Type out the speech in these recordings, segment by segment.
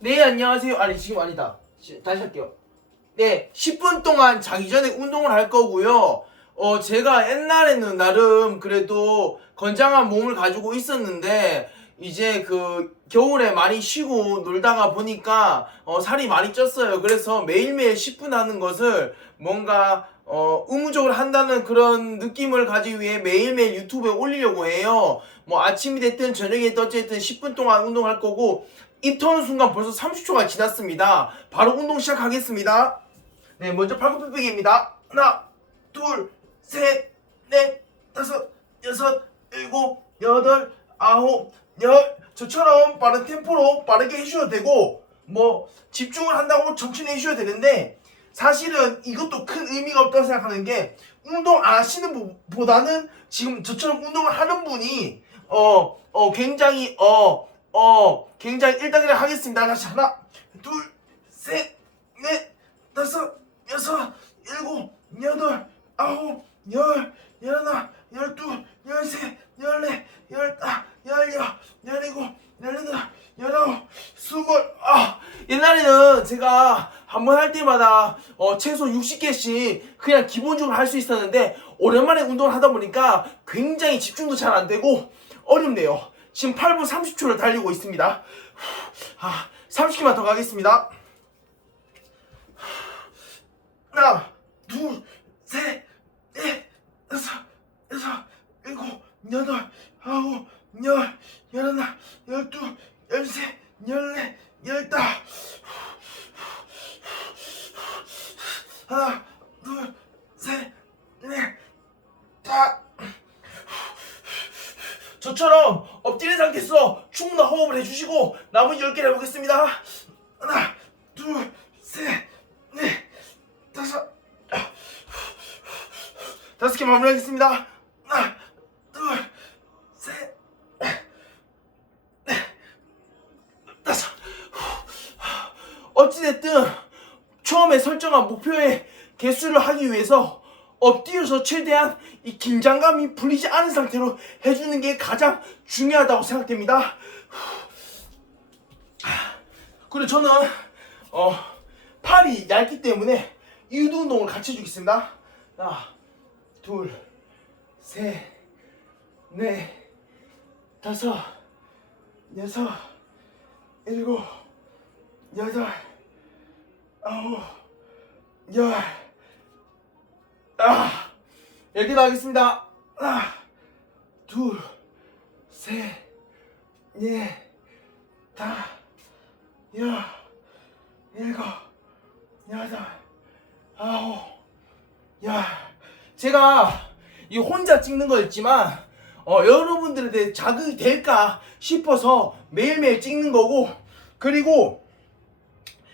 네, 안녕하세요. 아니, 지금 아니다. 시- 다시 할게요. 네, 10분 동안 자기 전에 운동을 할 거고요. 어, 제가 옛날에는 나름 그래도 건장한 몸을 가지고 있었는데, 이제 그 겨울에 많이 쉬고 놀다가 보니까 어, 살이 많이 쪘어요. 그래서 매일매일 10분 하는 것을 뭔가 어, 의무적으로 한다는 그런 느낌을 가지기 위해 매일매일 유튜브에 올리려고 해요. 뭐 아침이 됐든 저녁이 됐든 어쨌든 10분 동안 운동할 거고 입 터는 순간 벌써 30초가 지났습니다. 바로 운동 시작하겠습니다. 네, 먼저 팔굽혀펴기입니다. 하나, 둘, 셋, 넷, 다섯, 여섯, 일곱, 여덟, 아홉, 열. 저처럼 빠른 템포로 빠르게 해주셔도 되고, 뭐, 집중을 한다고 천천히 해주셔야 되는데, 사실은 이것도 큰 의미가 없다고 생각하는 게, 운동 안 하시는 분보다는 지금 저처럼 운동을 하는 분이, 어, 어, 굉장히, 어, 어, 굉장히 일단 그냥 하겠습니다. 다시 하나, 둘, 셋, 넷, 다섯, 여섯, 일곱, 여덟, 아홉, 열, 열하나, 열둘, 열셋, 열넷, 열다, 열여, 열일곱, 열여덟, 열아홉, 스물. 아, 옛날에는 제가 한 번 할 때마다 어, 최소 60개씩 그냥 기본적으로 할 수 있었는데 오랜만에 운동을 하다 보니까 굉장히 집중도 잘 안 되고 어렵네요. 지금 8분 30초를 달리고 있습니다. 아, 30개만 더 가겠습니다. 하나, 둘, 셋, 넷, 다섯, 여섯, 일곱, 여덟, 아홉, 열, 열하나, 열둘, 열셋, 열넷, 열다. 하나, 둘, 셋, 넷, 다. 저처럼 엎드린 상태에서 충분한 호흡을 해주시고 나머지 10개를 해보겠습니다. 하나, 둘, 셋, 넷, 다섯, 다섯 개 마무리하겠습니다. 하나, 둘, 셋, 넷, 다섯. 어찌됐든 처음에 설정한 목표의 개수를 하기 위해서 엎드려서 최대한 이 긴장감이 풀리지 않은 상태로 해주는 게 가장 중요하다고 생각됩니다. 그리고 저는 어, 팔이 얇기 때문에 유도 운동을 같이 해주겠습니다. 하나, 둘, 셋, 넷, 다섯, 여섯, 일곱, 여덟, 아홉, 열. 아, 더 하겠습니다. 하나, 둘, 셋, 넷, 다, 여, 일곱, 여덟, 아홉, 열. 제가 이 혼자 찍는 거였지만 어, 여러분들한테 자극이 될까 싶어서 매일매일 찍는 거고 그리고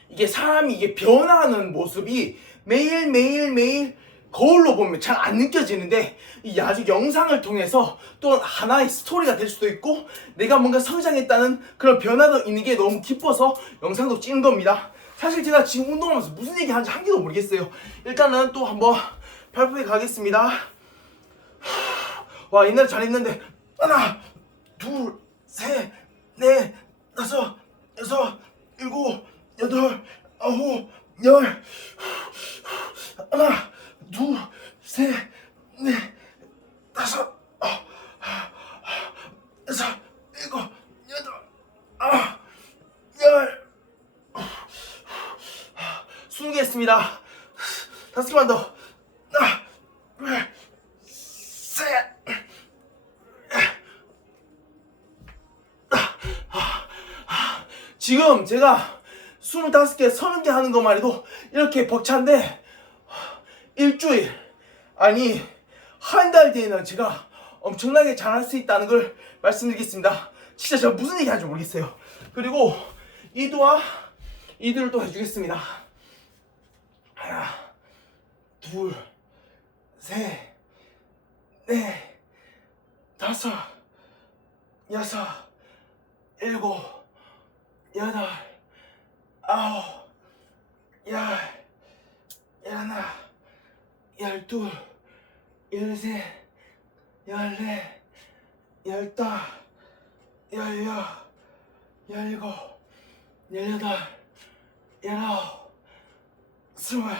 이게 사람이 이게 변화하는 모습이 매일 매일 매일 거울로 보면 잘 안 느껴지는데 이 아주 영상을 통해서 또 하나의 스토리가 될 수도 있고 내가 뭔가 성장했다는 그런 변화도 있는 게 너무 기뻐서 영상도 찍은 겁니다. 사실 제가 지금 운동하면서 무슨 얘기 하는지 한 개도 모르겠어요. 일단은 또 한번 발표해 가겠습니다. 와 옛날에 잘했는데 하나 둘 셋 넷 다섯 여섯 일곱 여덟 아홉 열 하나 둘 셋 넷 다섯 아, 여섯 일곱 여덟 아홉 열. 스무 개 했습니다. 다섯 개만 더. 하나 둘 셋. 지금 제가 25개, 30개 하는 것만 해도 이렇게 벅찬데 일주일 아니 한 달 뒤에는 제가 엄청나게 잘할 수 있다는 걸 말씀드리겠습니다. 진짜 제가 무슨 얘기 하는지 모르겠어요. 그리고 이도와 이도를 또 해주겠습니다. 하나, 둘, 셋, 넷, 다섯, 여섯, 일곱, 여덟, 아홉, 열, 열하나, 열둘, 열셋, 열넷, 열다, 열여, 열일곱, 열여덟, 열아홉, 스물.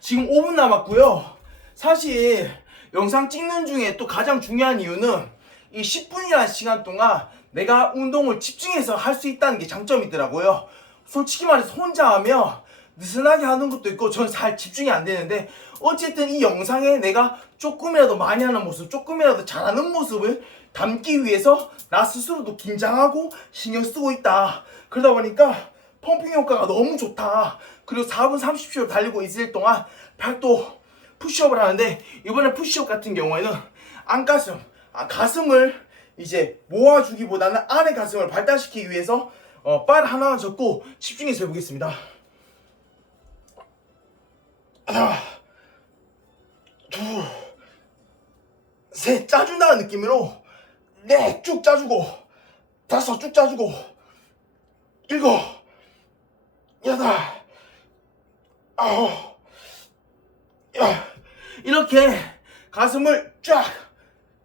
지금 5분 남았고요. 사실 영상 찍는 중에 또 가장 중요한 이유는 이 10분이라는 시간 동안 내가 운동을 집중해서 할 수 있다는 게 장점이더라고요. 솔직히 말해서 혼자 하면 느슨하게 하는 것도 있고 저는 잘 집중이 안 되는데 어쨌든 이 영상에 내가 조금이라도 많이 하는 모습, 조금이라도 잘하는 모습을 담기 위해서 나 스스로도 긴장하고 신경 쓰고 있다. 그러다 보니까 펌핑 효과가 너무 좋다. 그리고 4분 30초를 달리고 있을 동안 팔도 푸시업을 하는데 이번에 푸시업 같은 경우에는 안가슴, 아, 가슴을 이제 모아주기보다는 안의 가슴을 발달시키기 위해서 어, 빨 하나 적고 집중해서 해보겠습니다. 하나, 둘, 셋 짜준다는 느낌으로 네쭉 짜주고 다섯 쭉 짜주고 일곱 여덟 아홉 야 이렇게 가슴을 쫙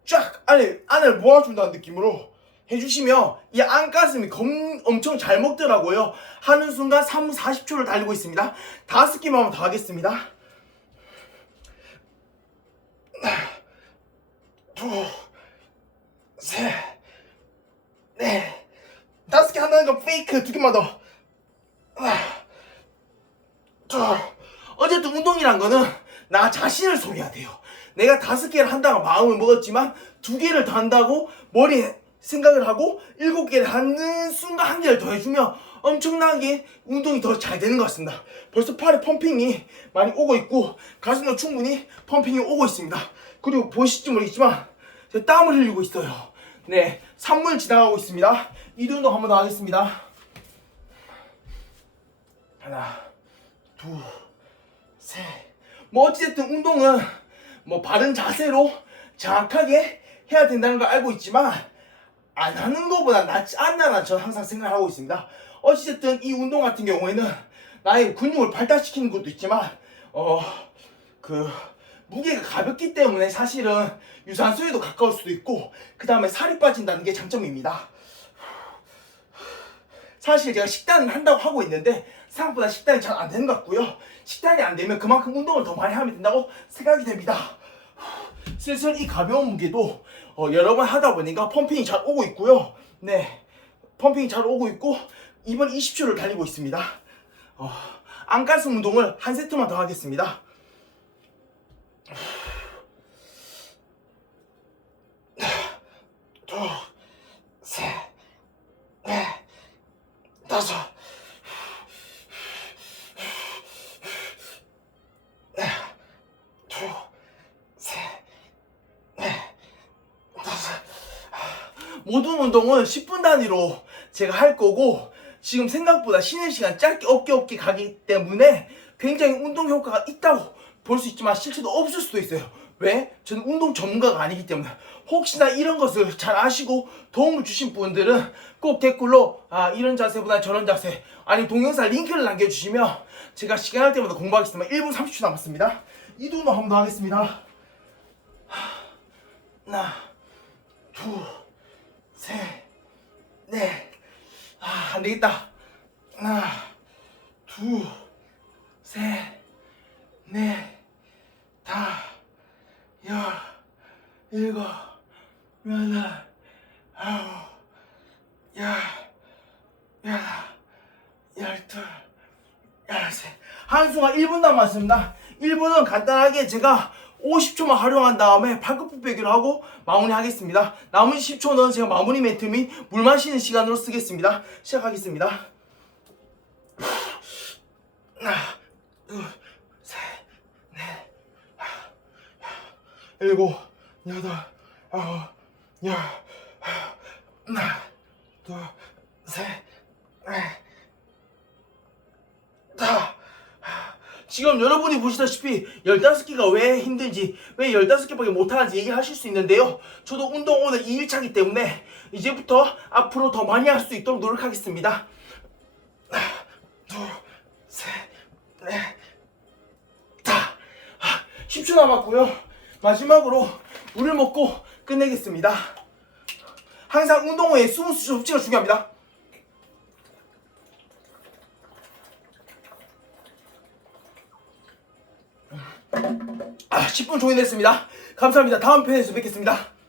쫙 안에 안을 모아준다는 느낌으로 해주시면 이 안가슴이 검, 엄청 잘 먹더라고요. 하는 순간 3분 40초를 달리고 있습니다. 다섯 개만 더 하겠습니다. 둘, 셋, 넷, 다섯 개 한다는 건 페이크 두 개만 더. 어쨌든 운동이란 거는 나 자신을 속여야 돼요. 내가 다섯 개를 한다고 마음을 먹었지만 두 개를 더 한다고 머리에 생각을 하고 일곱 개를 하는 순간 한 개를 더 해주면 엄청나게 운동이 더 잘 되는 것 같습니다. 벌써 팔에 펌핑이 많이 오고 있고 가슴도 충분히 펌핑이 오고 있습니다. 그리고 보실지 모르겠지만 제가 땀을 흘리고 있어요. 네, 3분 지나가고 있습니다. 이 운동 한번 더 하겠습니다. 하나, 둘, 셋. 뭐 어찌됐든 운동은 뭐 바른 자세로 정확하게 해야 된다는 걸 알고 있지만 안 하는 것보다 낫지 않나는 저는 항상 생각하고 있습니다. 어찌됐든 이 운동 같은 경우에는 나의 근육을 발달시키는 것도 있지만 어 그 무게가 가볍기 때문에 사실은 유산소에도 가까울 수도 있고 그 다음에 살이 빠진다는 게 장점입니다. 사실 제가 식단을 한다고 하고 있는데 생각보다 식단이 잘 안 되는 것 같고요. 식단이 안 되면 그만큼 운동을 더 많이 하면 된다고 생각이 됩니다. 슬슬 이 가벼운 무게도 어, 여러 번 하다 보니까 펌핑이 잘 오고 있고요. 네, 펌핑이 잘 오고 있고 이번 20초를 달리고 있습니다. 어, 안가슴 운동을 한 세트만 더 하겠습니다. 둘, 셋, 넷, 다섯. 둘, 셋, 넷, 다섯. 모든 운동은 10분 단위로 제가 할 거고 지금 생각보다 쉬는 시간 짧게 없게 없게 가기 때문에 굉장히 운동 효과가 있다고 볼 수 있지만 실제로 없을 수도 있어요. 왜? 저는 운동 전문가가 아니기 때문에 혹시나 이런 것을 잘 아시고 도움을 주신 분들은 꼭 댓글로 아 이런 자세보다 저런 자세 아니 동영상 링크를 남겨주시면 제가 시간 할 때마다 공부하겠습니다. 1분 30초 남았습니다. 이 동도 한번 더 하겠습니다. 하나, 둘, 셋, 넷. 아, 안 되겠다. 하나, 둘, 셋, 넷, 다, 열, 일곱, 여덟, 아홉, 열, 열하, 열둘, 열셋. 한순간 1분 남았습니다. 1분은 간단하게 제가 50초만 활용한 다음에 팔굽혀 빼기를 하고 마무리하겠습니다. 나머지 10초는 제가 마무리 멘트 및 물 마시는 시간으로 쓰겠습니다. 시작하겠습니다. 하나, 둘, 셋, 넷, 일곱, 여덟, 아홉, 열, 하나, 둘, 셋, 넷, 다. 지금 여러분이 보시다시피 15개가 왜 힘든지 왜 15개밖에 못하는지 얘기하실 수 있는데요. 저도 운동 오늘 2일차기 때문에 이제부터 앞으로 더 많이 할 수 있도록 노력하겠습니다. 하나 둘셋넷다. 10초 남았고요. 마지막으로 물을 먹고 끝내겠습니다. 항상 운동 후에 숨을 섭취가 중요합니다 아, 10분 종료됐습니다. 감사합니다. 다음 편에서 뵙겠습니다.